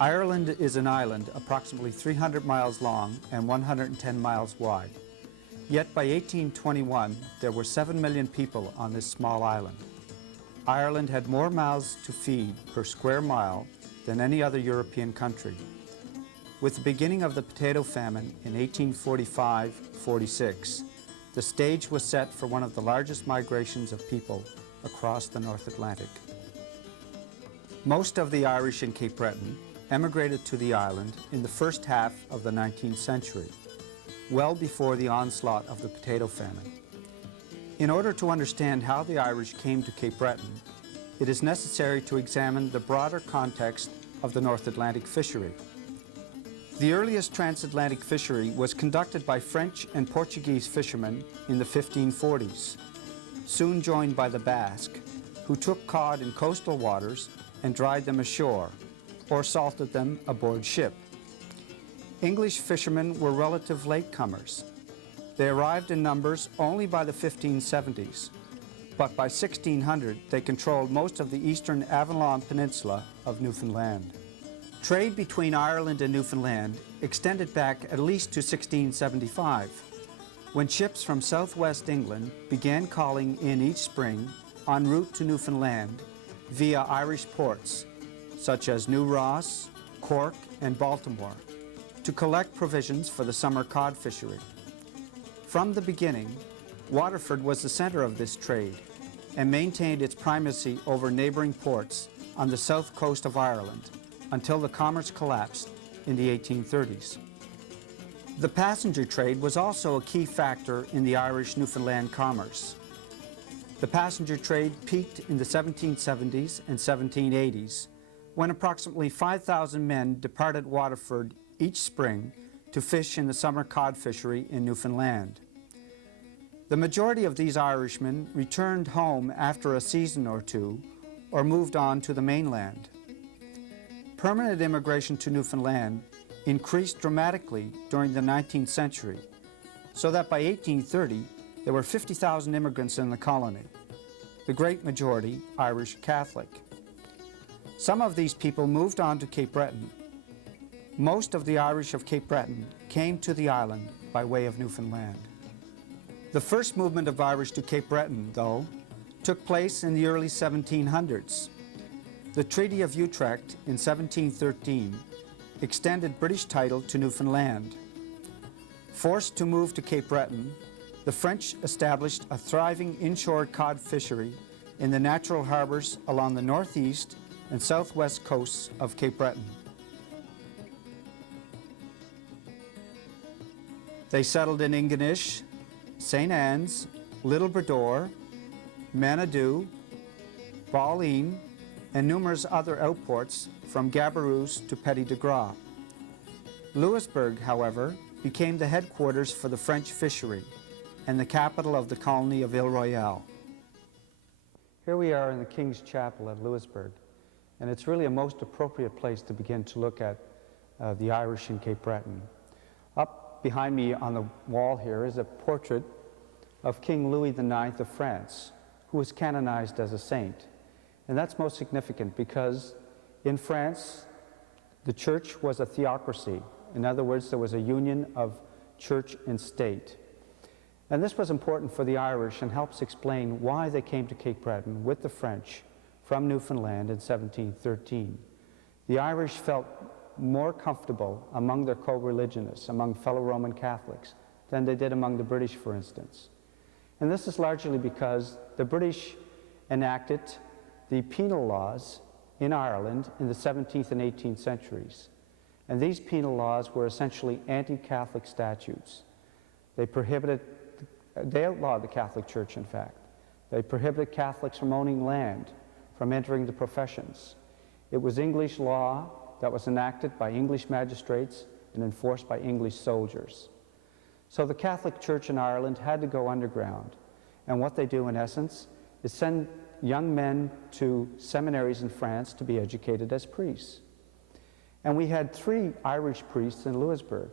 Ireland is an island approximately 300 miles long and 110 miles wide. Yet by 1821, there were 7 million people on this small island. Ireland had more mouths to feed per square mile than any other European country. With the beginning of the potato famine in 1845-46, the stage was set for one of the largest migrations of people across the North Atlantic. Most of the Irish in Cape Breton emigrated to the island in the first half of the 19th century, well before the onslaught of the potato famine. In order to understand how the Irish came to Cape Breton, it is necessary to examine the broader context of the North Atlantic fishery. The earliest transatlantic fishery was conducted by French and Portuguese fishermen in the 1540s, soon joined by the Basque, who took cod in coastal waters and dried them ashore, or salted them aboard ship. English fishermen were relative latecomers. They arrived in numbers only by the 1570s, but by 1600 they controlled most of the eastern Avalon Peninsula of Newfoundland. Trade between Ireland and Newfoundland extended back at least to 1675, when ships from southwest England began calling in each spring en route to Newfoundland via Irish ports, such as New Ross, Cork, and Baltimore, to collect provisions for the summer cod fishery. From the beginning, Waterford was the center of this trade and maintained its primacy over neighboring ports on the south coast of Ireland until the commerce collapsed in the 1830s. The passenger trade was also a key factor in the Irish-Newfoundland commerce. The passenger trade peaked in the 1770s and 1780s, when approximately 5,000 men departed Waterford each spring to fish in the summer cod fishery in Newfoundland. The majority of these Irishmen returned home after a season or two or moved on to the mainland. Permanent immigration to Newfoundland increased dramatically during the 19th century, so that by 1830 there were 50,000 immigrants in the colony, the great majority Irish Catholic. Some of these people moved on to Cape Breton. Most of the Irish of Cape Breton came to the island by way of Newfoundland. The first movement of Irish to Cape Breton, though, took place in the early 1700s. The Treaty of Utrecht in 1713 extended British title to Newfoundland. Forced to move to Cape Breton, the French established a thriving inshore cod fishery in the natural harbors along the northeast and southwest coasts of Cape Breton. They settled in Ingonish, St. Anne's, Little Brador, Manitou, Balleen, and numerous other outports from Gabarus to Petit de Gras. Louisbourg, however, became the headquarters for the French fishery and the capital of the colony of Ile Royale. Here we are in the King's Chapel at Louisbourg, and it's really a most appropriate place to begin to look at the Irish in Cape Breton. Up behind me on the wall here is a portrait of King Louis IX of France, who was canonized as a saint. And that's most significant because in France, the church was a theocracy. In other words, there was a union of church and state. And this was important for the Irish and helps explain why they came to Cape Breton with the French from Newfoundland in 1713. The Irish felt more comfortable among their co-religionists, among fellow Roman Catholics, than they did among the British, for instance. And this is largely because the British enacted the penal laws in Ireland in the 17th and 18th centuries. And these penal laws were essentially anti-Catholic statutes. They outlawed the Catholic Church, in fact. They prohibited Catholics from owning land, from entering the professions. It was English law that was enacted by English magistrates and enforced by English soldiers. So the Catholic Church in Ireland had to go underground. And what they do, in essence, is send young men to seminaries in France to be educated as priests. And we had 3 Irish priests in Louisbourg.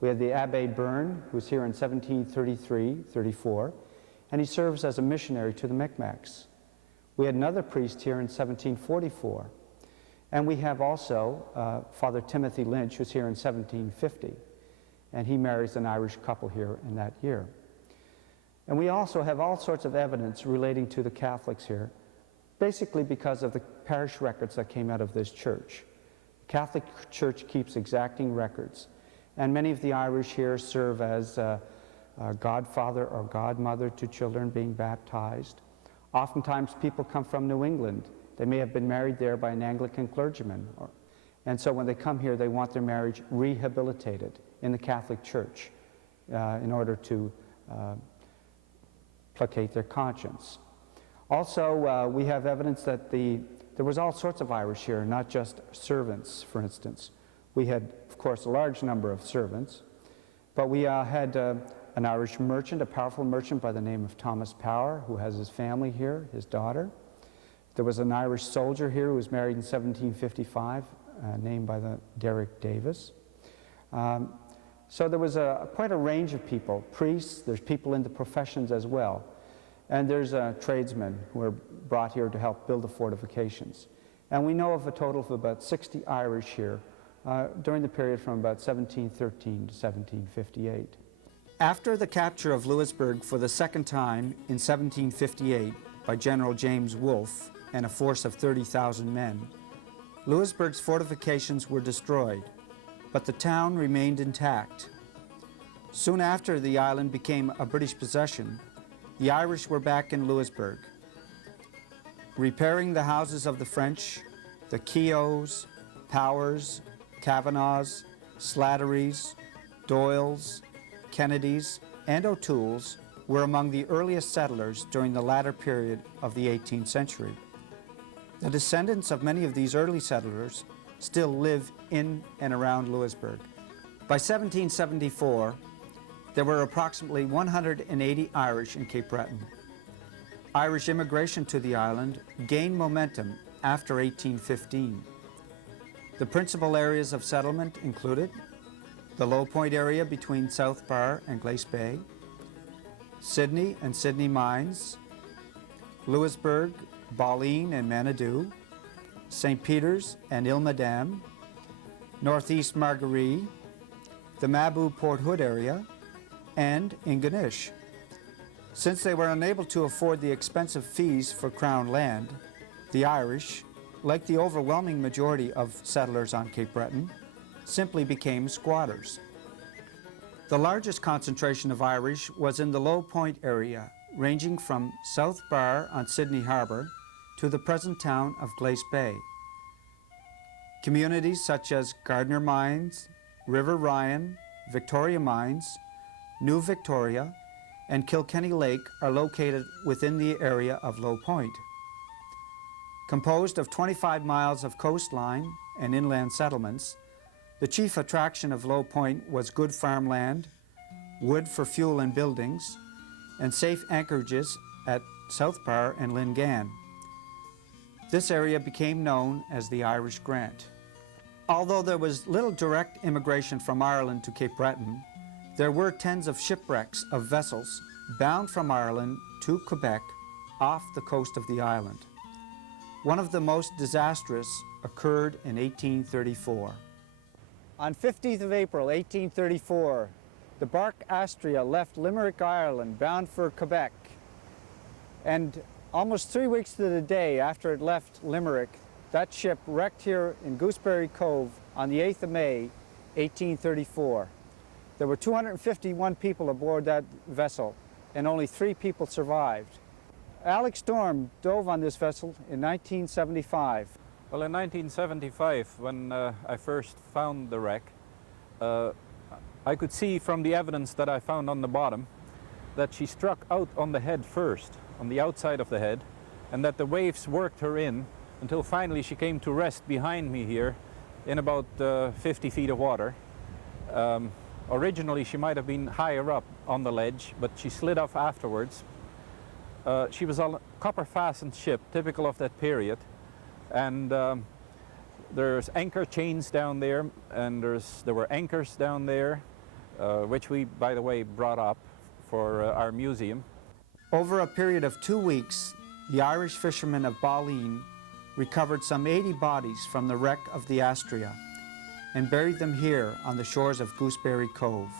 We had the Abbé Byrne, who was here in 1733-34, and he serves as a missionary to the Micmacs. We had another priest here in 1744. And we have also Father Timothy Lynch, who's here in 1750, and he marries an Irish couple here in that year. And we also have all sorts of evidence relating to the Catholics here, basically because of the parish records that came out of this church. The Catholic Church keeps exacting records, and many of the Irish here serve as godfather or godmother to children being baptized. Oftentimes people come from New England. They may have been married there by an Anglican clergyman. And so when they come here, they want their marriage rehabilitated in the Catholic Church in order to placate their conscience. Also, we have evidence that there was all sorts of Irish here, not just servants, for instance. We had, of course, a large number of servants, but we had an Irish merchant, a powerful merchant by the name of Thomas Power, who has his family here, his daughter. There was an Irish soldier here who was married in 1755, named by the Derrick Davis. So there was quite a range of people, priests, there's people in the professions as well. And there's tradesmen who were brought here to help build the fortifications. And we know of a total of about 60 Irish here during the period from about 1713 to 1758. After the capture of Louisbourg for the second time in 1758 by General James Wolfe and a force of 30,000 men, Louisbourg's fortifications were destroyed, but the town remained intact. Soon after the island became a British possession, the Irish were back in Louisbourg, repairing the houses of the French. The Keoghs, Powers, Kavanaghs, Slatterys, Doyles, Kennedys, and O'Tooles were among the earliest settlers during the latter period of the 18th century. The descendants of many of these early settlers still live in and around Louisbourg. By 1774, there were approximately 180 Irish in Cape Breton. Irish immigration to the island gained momentum after 1815. The principal areas of settlement included the Low Point area between South Bar and Glace Bay, Sydney and Sydney Mines, Louisbourg, Balleen and Manitou, St. Peter's and Ilmadam, Northeast Margaree, the Mabou Port Hood area, and Ingonish. Since they were unable to afford the expensive fees for Crown land, the Irish, like the overwhelming majority of settlers on Cape Breton, simply became squatters. The largest concentration of Irish was in the Low Point area, ranging from South Bar on Sydney Harbour to the present town of Glace Bay. Communities such as Gardner Mines, River Ryan, Victoria Mines, New Victoria, and Kilkenny Lake are located within the area of Low Point. Composed of 25 miles of coastline and inland settlements, the chief attraction of Low Point was good farmland, wood for fuel and buildings, and safe anchorages at South Bar and Lingan. This area became known as the Irish Grant. Although there was little direct immigration from Ireland to Cape Breton, there were tens of shipwrecks of vessels bound from Ireland to Quebec off the coast of the island. One of the most disastrous occurred in 1834. On 15th of April, 1834, the bark Astria left Limerick, Ireland, bound for Quebec. And almost 3 weeks to the day after it left Limerick, that ship wrecked here in Gooseberry Cove on the 8th of May, 1834. There were 251 people aboard that vessel, and only 3 people survived. Alex Storm dove on this vessel in 1975. Well, in 1975, when I first found the wreck, I could see from the evidence that I found on the bottom that she struck out on the head first, on the outside of the head, and that the waves worked her in until finally she came to rest behind me here in about 50 feet of water. Originally, she might have been higher up on the ledge, but she slid off afterwards. She was a copper-fastened ship, typical of that period, and there's anchor chains down there, and there were anchors down there, which we, by the way, brought up for our museum. Over a period of 2 weeks, the Irish fishermen of Balleen recovered some 80 bodies from the wreck of the Astrea and buried them here on the shores of Gooseberry Cove.